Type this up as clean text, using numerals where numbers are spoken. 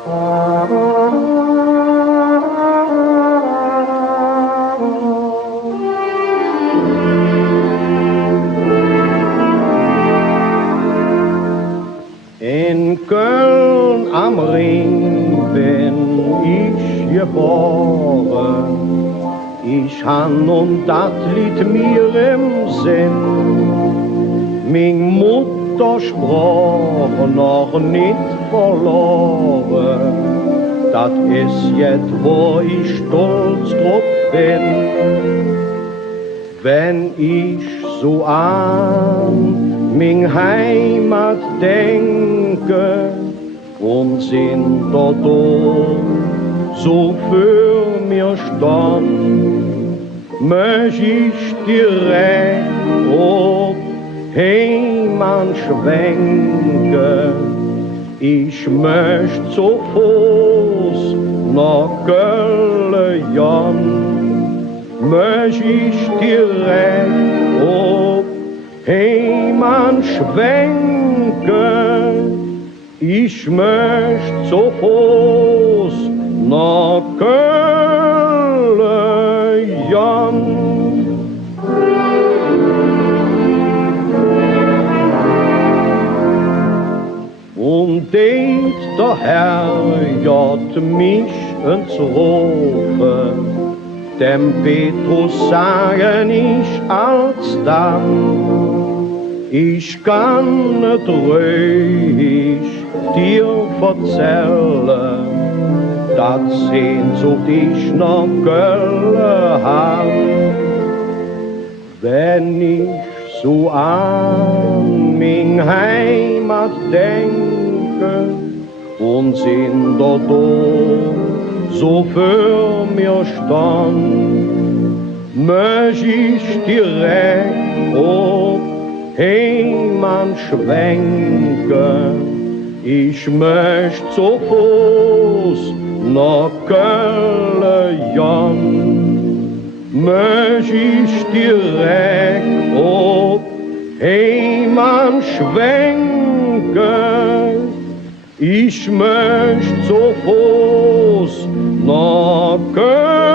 In Köln am Ring bin ich geboren. Ich han und dat Lied mir im Sinn. Min Muttersprache noch nicht verloren. Dat is jet, wo ich stolz drauf bin. Wenn ich so an min Heimat denke und sind dort so für mir stand, möcht ich direkt ob Heimat schwenken. Ich möcht zu Fuß nach Köln jan, möcht ich direkt ob Heimat schwenken. Ich möcht zu Fuß nach Köln jan. Und det der Herr jat mich ins Rufe, dem Petrus sagen ich alsdann, ich kann nicht ruhig dir erzählen, dat Sehnsucht ich nach Köln hab. Wenn ich so an min Heimat denke und sind dort so für mir stand, möcht ich direkt ob Heimat schwenken. Ich möcht zu Fuß nach Köln jan, möcht ich direkt ob Heimat schwenken. Ich möcht zu Fuß nach Köln